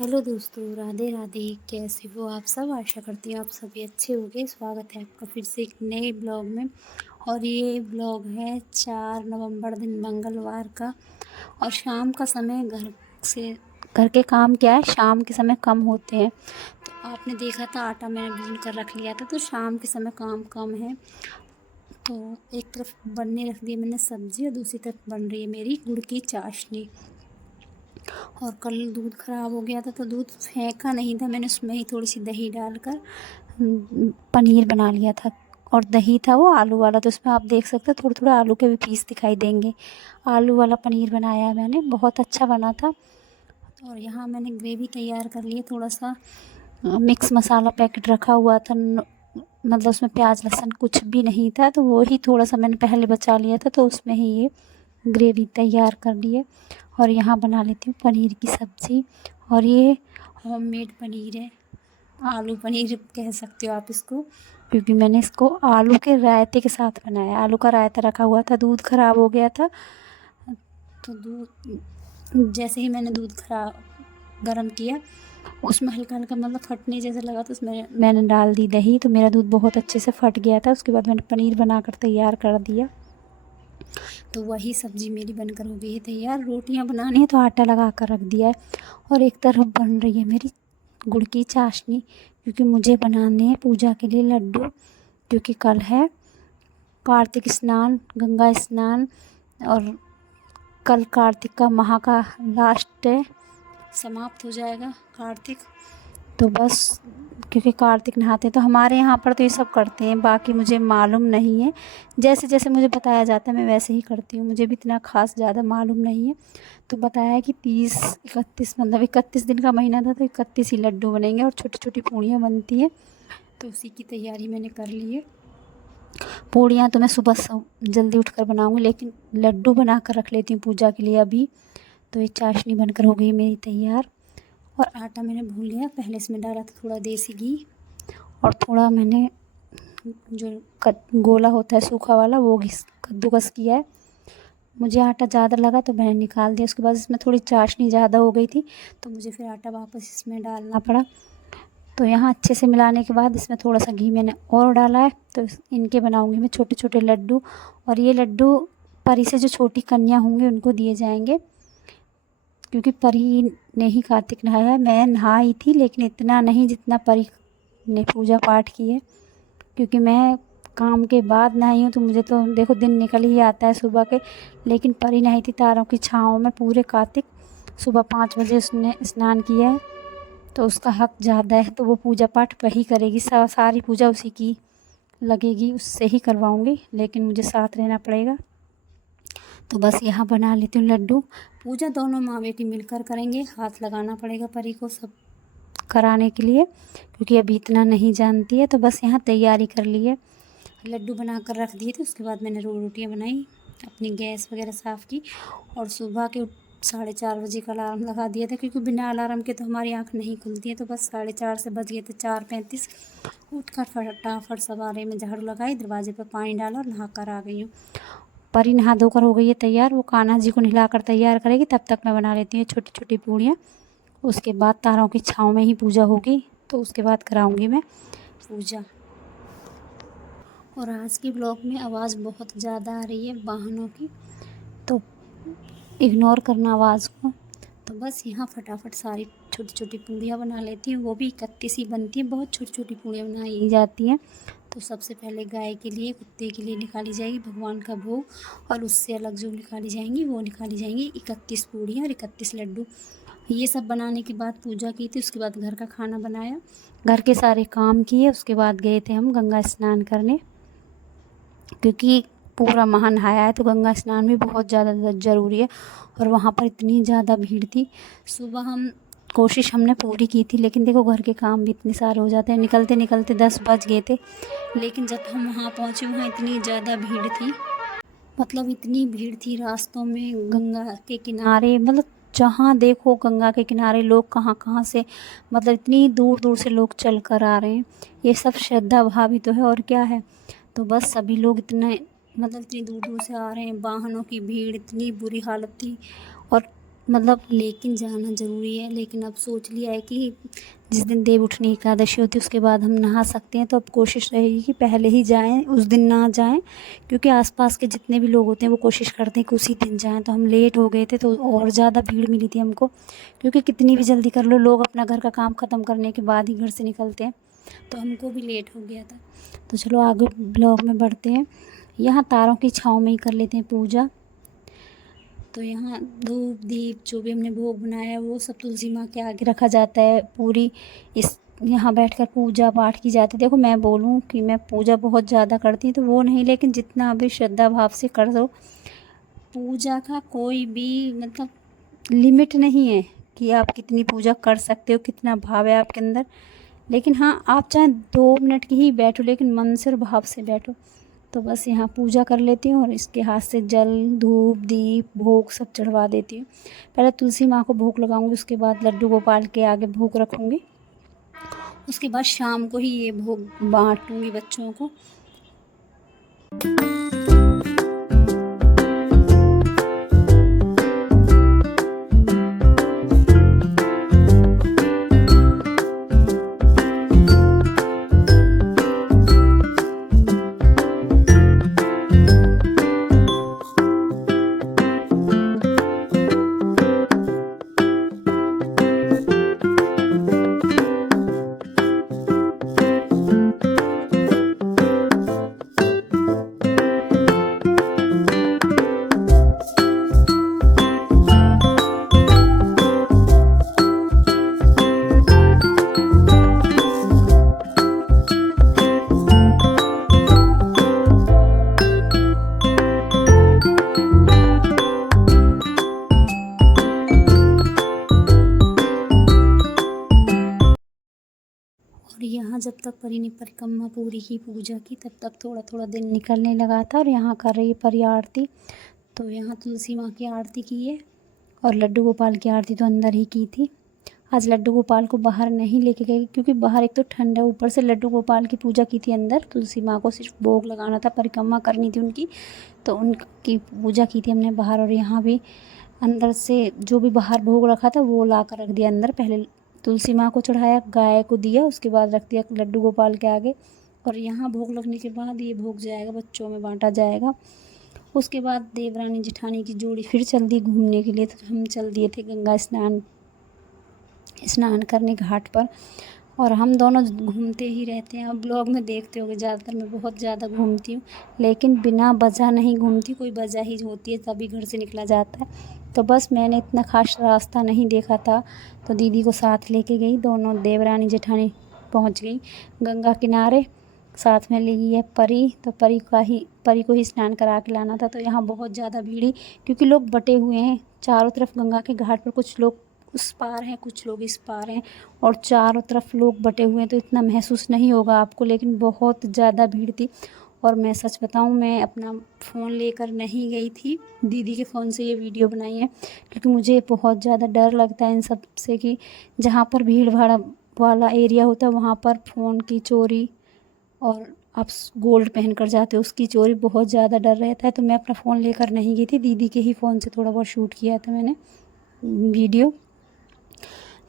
Hello दोस्तों, राधे राधे। कैसे हो आप सब? आशा करती हूँ आप सभी अच्छे होंगे। स्वागत है आपका फिर से एक नए ब्लॉग में। और ये ब्लॉग है 4 नवंबर दिन मंगलवार का। और शाम का समय घर के काम क्या है, शाम के समय कम होते हैं। तो आपने देखा था आटा मैंने भून कर रख लिया था, तो शाम के समय काम कम है। तो एक तरफ बनने रख दी मैंने सब्ज़ी और दूसरी तरफ बन रही है मेरी गुड़ की चाशनी। और कल दूध ख़राब हो गया था तो दूध फेंका नहीं था, मैंने उसमें ही थोड़ी सी दही डालकर पनीर बना लिया था। और दही था वो आलू वाला, तो उसमें आप देख सकते हो थोड़े थोड़े आलू के भी पीस दिखाई देंगे। आलू वाला पनीर बनाया है मैंने, बहुत अच्छा बना था। और यहाँ मैंने ग्रेवी तैयार कर ली है। थोड़ा सा मिक्स मसाला पैकेट रखा हुआ था, मतलब उसमें प्याज लहसुन कुछ भी नहीं था, तो वो ही थोड़ा सा मैंने पहले बचा लिया था, तो उसमें ही ये ग्रेवी तैयार कर ली है। और यहाँ बना लेती हूँ पनीर की सब्ज़ी। और ये होममेड पनीर है, आलू पनीर कह सकते हो आप इसको, क्योंकि मैंने इसको आलू के रायते के साथ बनाया। आलू का रायता रखा हुआ था, दूध ख़राब हो गया था, तो दूध जैसे ही मैंने दूध खराब गर्म किया, उसमें हल्का हल्का मतलब फटने जैसा लगा, तो उसमें मैंने डाल दी दही, तो मेरा दूध बहुत अच्छे से फट गया था। उसके बाद मैंने पनीर बनाकर तैयार कर दिया। तो वही सब्ज़ी मेरी बनकर हो गई है तैयार। रोटियां बनानी है तो आटा लगा कर रख दिया है। और एक तरफ बन रही है मेरी गुड़ की चाशनी, क्योंकि मुझे बनाने हैं पूजा के लिए लड्डू, क्योंकि कल है कार्तिक स्नान, गंगा स्नान। और कल कार्तिक का माह का लास्ट है, समाप्त हो जाएगा कार्तिक। तो बस, क्योंकि कार्तिक नहाते हैं तो हमारे यहाँ पर तो ये सब करते हैं, बाकी मुझे मालूम नहीं है। जैसे जैसे मुझे बताया जाता है मैं वैसे ही करती हूँ, मुझे भी इतना खास ज़्यादा मालूम नहीं है। तो बताया है कि 30-31 मतलब 31 दिन का महीना था, तो 31 ही लड्डू बनेंगे और छोटी छोटी पूड़ियाँ बनती हैं। तो उसी की तैयारी मैंने कर ली है। पूड़ियाँ तो मैं सुबह जल्दी उठकर बनाऊँगी, लेकिन लड्डू बना कर रख लेती हूँ पूजा के लिए अभी। तो ये चाशनी बनकर हो गई मेरी तैयार। और आटा मैंने भून लिया, पहले इसमें डाला था थोड़ा देसी घी, और थोड़ा मैंने जो गोला होता है सूखा वाला वो घिस कद्दूकस किया है। मुझे आटा ज़्यादा लगा तो मैंने निकाल दिया। उसके बाद इसमें थोड़ी चाशनी ज़्यादा हो गई थी, तो मुझे फिर आटा वापस इसमें डालना पड़ा। तो यहाँ अच्छे से मिलाने के बाद इसमें थोड़ा सा घी मैंने और डाला है। तो इनके बनाऊँगी मैं छोटे छोटे लड्डू। और ये लड्डू परी से जो छोटी कन्या होंगी उनको दिए जाएंगे, क्योंकि परी ने ही कार्तिक नहाया है। मैं नहाई थी, लेकिन इतना नहीं जितना परी ने पूजा पाठ की है, क्योंकि मैं काम के बाद नहाई हूँ। तो मुझे तो देखो दिन निकल ही आता है सुबह के, लेकिन परी नहाई थी तारों की छाँव में पूरे कार्तिक। सुबह 5 बजे उसने स्नान किया है, तो उसका हक ज़्यादा है, तो वो पूजा पाठ वही करेगी। सारी पूजा उसी की लगेगी, उससे ही करवाऊँगी, लेकिन मुझे साथ रहना पड़ेगा। तो बस यहाँ बना लेती हूँ लड्डू। पूजा दोनों माँ बेटी मिलकर करेंगे, हाथ लगाना पड़ेगा परी को सब कराने के लिए, क्योंकि अभी इतना नहीं जानती है। तो बस यहाँ तैयारी कर ली है, लड्डू बना कर रख दिए थे। उसके बाद मैंने रोटियाँ बनाई, अपनी गैस वगैरह साफ़ की। और सुबह के 4:30 बजे का अलार्म लगा दिया था, क्योंकि बिना अलार्म के तो हमारी आँख नहीं खुलती है। तो बस 4:30 से बज गए थे 4:35। उठकर फटाफट सवारे में झाड़ू लगाई, दरवाजे पर पानी डाला और नहा कर आ गई हूँ। परी नहा धोकर हो गई है तैयार, वो कान्हा जी को नहलाकर तैयार करेगी, तब तक मैं बना लेती हूँ छोटी छोटी पूड़ियाँ। उसके बाद तारों की छाँव में ही पूजा होगी, तो उसके बाद कराऊंगी मैं पूजा। और आज के ब्लॉग में आवाज़ बहुत ज़्यादा आ रही है वाहनों की, तो इग्नोर करना आवाज़ को। तो बस यहाँ फटाफट सारी छोटी छोटी पूड़ियाँ बना लेती हूँ, वो भी 31 ही बनती हैं, बहुत छोटी छोटी पूड़ियाँ बनाई जाती हैं। तो सबसे पहले गाय के लिए, कुत्ते के लिए निकाली जाएगी भगवान का भोग, और उससे अलग जो निकाली जाएंगी वो निकाली जाएंगी 31 पूड़ियाँ और 31 लड्डू। ये सब बनाने के बाद पूजा की थी, उसके बाद घर का खाना बनाया, घर के सारे काम किए। उसके बाद गए थे हम गंगा स्नान करने, क्योंकि पूरा माह नहाया है तो गंगा स्नान भी बहुत ज़्यादा ज़रूरी है। और वहाँ पर इतनी ज़्यादा भीड़ थी। सुबह कोशिश हमने पूरी की थी, लेकिन देखो घर के काम भी इतने सारे हो जाते हैं, निकलते निकलते 10 बज गए थे। लेकिन जब हम वहाँ पहुँचे, वहाँ इतनी ज़्यादा भीड़ थी, मतलब इतनी भीड़ थी रास्तों में, गंगा के किनारे, मतलब जहाँ देखो गंगा के किनारे लोग कहाँ कहाँ से, मतलब इतनी दूर दूर से लोग चल कर आ रहे हैं। ये सब श्रद्धा भाव ही तो है, और क्या है। तो बस सभी लोग इतने मतलब इतनी दूर दूर से आ रहे हैं, वाहनों की भीड़, इतनी बुरी हालत थी। और मतलब लेकिन जाना ज़रूरी है। लेकिन अब सोच लिया है कि जिस दिन देव उठनी एकादशी होती है उसके बाद हम नहा सकते हैं, तो अब कोशिश रहेगी कि पहले ही जाएं, उस दिन ना जाएं, क्योंकि आसपास के जितने भी लोग होते हैं वो कोशिश करते हैं कि उसी दिन जाएं। तो हम लेट हो गए थे तो और ज़्यादा भीड़ मिली थी हमको, क्योंकि कितनी भी जल्दी कर लो लोग अपना घर का काम ख़त्म करने के बाद ही घर से निकलते हैं, तो हमको भी लेट हो गया था। तो चलो आगे ब्लॉग में बढ़ते हैं। यहाँ तारों की छाँव में ही कर लेते हैं पूजा। तो यहाँ धूप दीप जो भी हमने भोग बनाया है वो सब तुलसी माँ के आगे रखा जाता है। पूरी इस यहाँ बैठकर पूजा पाठ की जाती है। देखो मैं बोलूँ कि मैं पूजा बहुत ज़्यादा करती हूँ तो वो नहीं, लेकिन जितना भी श्रद्धा भाव से कर दो, पूजा का कोई भी मतलब लिमिट नहीं है कि आप कितनी पूजा कर सकते हो, कितना भाव है आपके अंदर। लेकिन हाँ, आप चाहे 2 मिनट की ही बैठो, लेकिन मन से और भाव से बैठो। तो बस यहाँ पूजा कर लेती हूँ और इसके हाथ से जल धूप दीप भोग सब चढ़वा देती हूँ। पहले तुलसी माँ को भोग लगाऊंगी, उसके बाद लड्डू गोपाल के आगे भोग रखूँगी, उसके बाद शाम को ही ये भोग बाँटूँगी बच्चों को। और यहाँ जब तक परी ने परिक्रमा पूरी की पूजा की तब तक थोड़ा थोड़ा दिन निकलने लगा था। और यहाँ कर रही है परी आरती। तो यहाँ तुलसी माँ की आरती की है और लड्डू गोपाल की आरती तो अंदर ही की थी। आज लड्डू गोपाल को बाहर नहीं लेके गई, क्योंकि बाहर एक तो ठंड है, ऊपर से लड्डू गोपाल की पूजा की थी अंदर। तुलसी माँ को सिर्फ भोग लगाना था, परिक्रमा करनी थी उनकी, तो उनकी पूजा की थी हमने बाहर। और यहाँ भी अंदर से जो भी बाहर भोग रखा था वो ला कर रख दिया अंदर। पहले तुलसी माँ को चढ़ाया, गाय को दिया, उसके बाद रख दिया लड्डू गोपाल के आगे। और यहाँ भोग लगने के बाद ये भोग जाएगा, बच्चों में बांटा जाएगा। उसके बाद देवरानी जेठानी की जोड़ी फिर चल दी घूमने के लिए। तो हम चल दिए थे गंगा स्नान करने घाट पर। और हम दोनों घूमते ही रहते हैं। अब ब्लॉग में देखते होंगे ज़्यादातर मैं बहुत ज़्यादा घूमती हूँ, लेकिन बिना वजह नहीं घूमती, कोई वजह ही होती है तभी घर से निकला जाता है। तो बस मैंने इतना खास रास्ता नहीं देखा था, तो दीदी को साथ लेके गई। दोनों देवरानी जेठानी पहुँच गई गंगा किनारे, साथ में ले गई है परी। तो परी को ही स्नान करा के लाना था। तो यहाँ बहुत ज़्यादा भीड़, क्योंकि लोग बटे हुए हैं चारों तरफ गंगा के घाट पर। कुछ लोग उस पार हैं, कुछ लोग इस पार हैं, और चारों तरफ लोग बटे हुए हैं। तो इतना महसूस नहीं होगा आपको, लेकिन बहुत ज़्यादा भीड़ थी। और मैं सच बताऊं, मैं अपना फ़ोन लेकर नहीं गई थी, दीदी के फ़ोन से ये वीडियो बनाई है, क्योंकि मुझे बहुत ज़्यादा डर लगता है इन सब से, कि जहाँ पर भीड़ भाड़ वाला एरिया होता है वहाँ पर फ़ोन की चोरी, और आप गोल्ड पहन कर जाते हो उसकी चोरी, बहुत ज़्यादा डर रहता है। तो मैं अपना फ़ोन लेकर नहीं गई थी, दीदी के ही फ़ोन से थोड़ा बहुत शूट किया था मैंने वीडियो।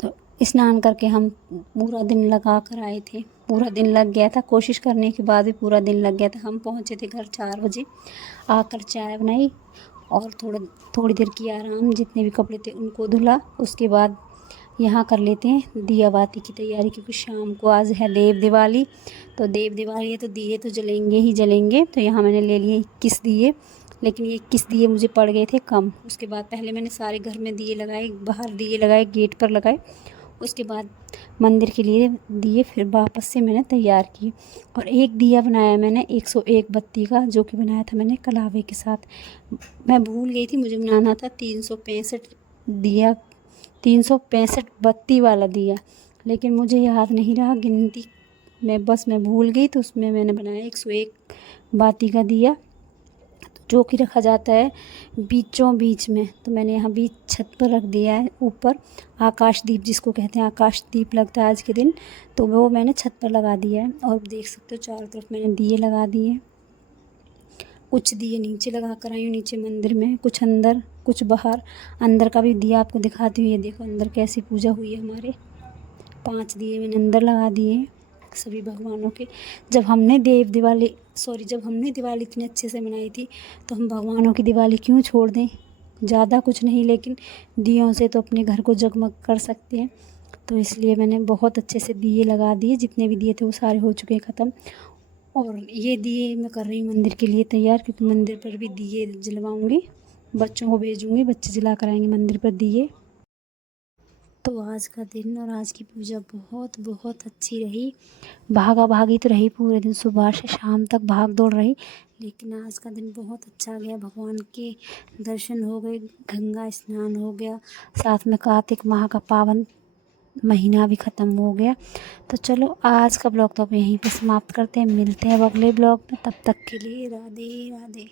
तो स्नान करके हम पूरा दिन लगा कर आए थे, पूरा दिन लग गया था, कोशिश करने के बाद भी पूरा दिन लग गया था। हम पहुँचे थे घर 4 बजे, आकर चाय बनाई और थोड़ी देर की आराम, जितने भी कपड़े थे उनको धुला। उसके बाद यहाँ कर लेते हैं दिया बाती की तैयारी, क्योंकि शाम को आज है देव दिवाली। तो देव दिवाली है तो दिए तो जलेंगे ही जलेंगे। तो यहाँ मैंने ले लिए 21 दिए, लेकिन ये 21 दिए मुझे पड़ गए थे कम। उसके बाद पहले मैंने सारे घर में दिए लगाए, बाहर दिए लगाए, गेट पर लगाए, उसके बाद मंदिर के लिए दिए, फिर वापस से मैंने तैयार किए। और एक दिया बनाया मैंने 101 बत्ती का, जो कि बनाया था मैंने कलावे के साथ। मैं भूल गई थी, मुझे बनाना था 365 दिया, 365 बत्ती वाला दिया, लेकिन मुझे याद नहीं रहा गिनती में, बस मैं भूल गई। तो उसमें मैंने बनाया 101 बाती का दिया, जो कि रखा जाता है बीचों बीच में। तो मैंने यहाँ बीच छत पर रख दिया है। ऊपर आकाश दीप, जिसको कहते हैं आकाश दीप, लगता है आज के दिन, तो वो मैंने छत पर लगा दिया है। और देख सकते हो चारों तरफ मैंने दिए लगा दिए। कुछ दिए नीचे लगा कर आई हूँ, नीचे मंदिर में, कुछ अंदर कुछ बाहर। अंदर का भी दिया आपको दिखाती हूँ। ये देखो अंदर कैसी पूजा हुई है हमारे। 5 दिए मैंने अंदर लगा दिए हैं सभी भगवानों के। जब हमने जब हमने दिवाली इतने अच्छे से मनाई थी, तो हम भगवानों की दिवाली क्यों छोड़ दें। ज़्यादा कुछ नहीं, लेकिन दियों से तो अपने घर को जगमग कर सकते हैं। तो इसलिए मैंने बहुत अच्छे से दिए लगा दिए। जितने भी दिए थे वो सारे हो चुके हैं ख़त्म। और ये दिए मैं कर रही हूँ मंदिर के लिए तैयार, क्योंकि मंदिर पर भी दिए जलवाऊँगी। बच्चों को भेजूँगी, बच्चे जला कर आएंगे मंदिर पर दिए। तो आज का दिन और आज की पूजा बहुत बहुत अच्छी रही। भागा भागी तो रही पूरे दिन, सुबह से शाम तक भाग दौड़ रही, लेकिन आज का दिन बहुत अच्छा गया। भगवान के दर्शन हो गए, गंगा स्नान हो गया, साथ में कार्तिक माह का पावन महीना भी ख़त्म हो गया। तो चलो आज का ब्लॉग तो अब यहीं पे समाप्त करते हैं। मिलते हैं अब अगले ब्लॉग में, तब तक के लिए राधे राधे।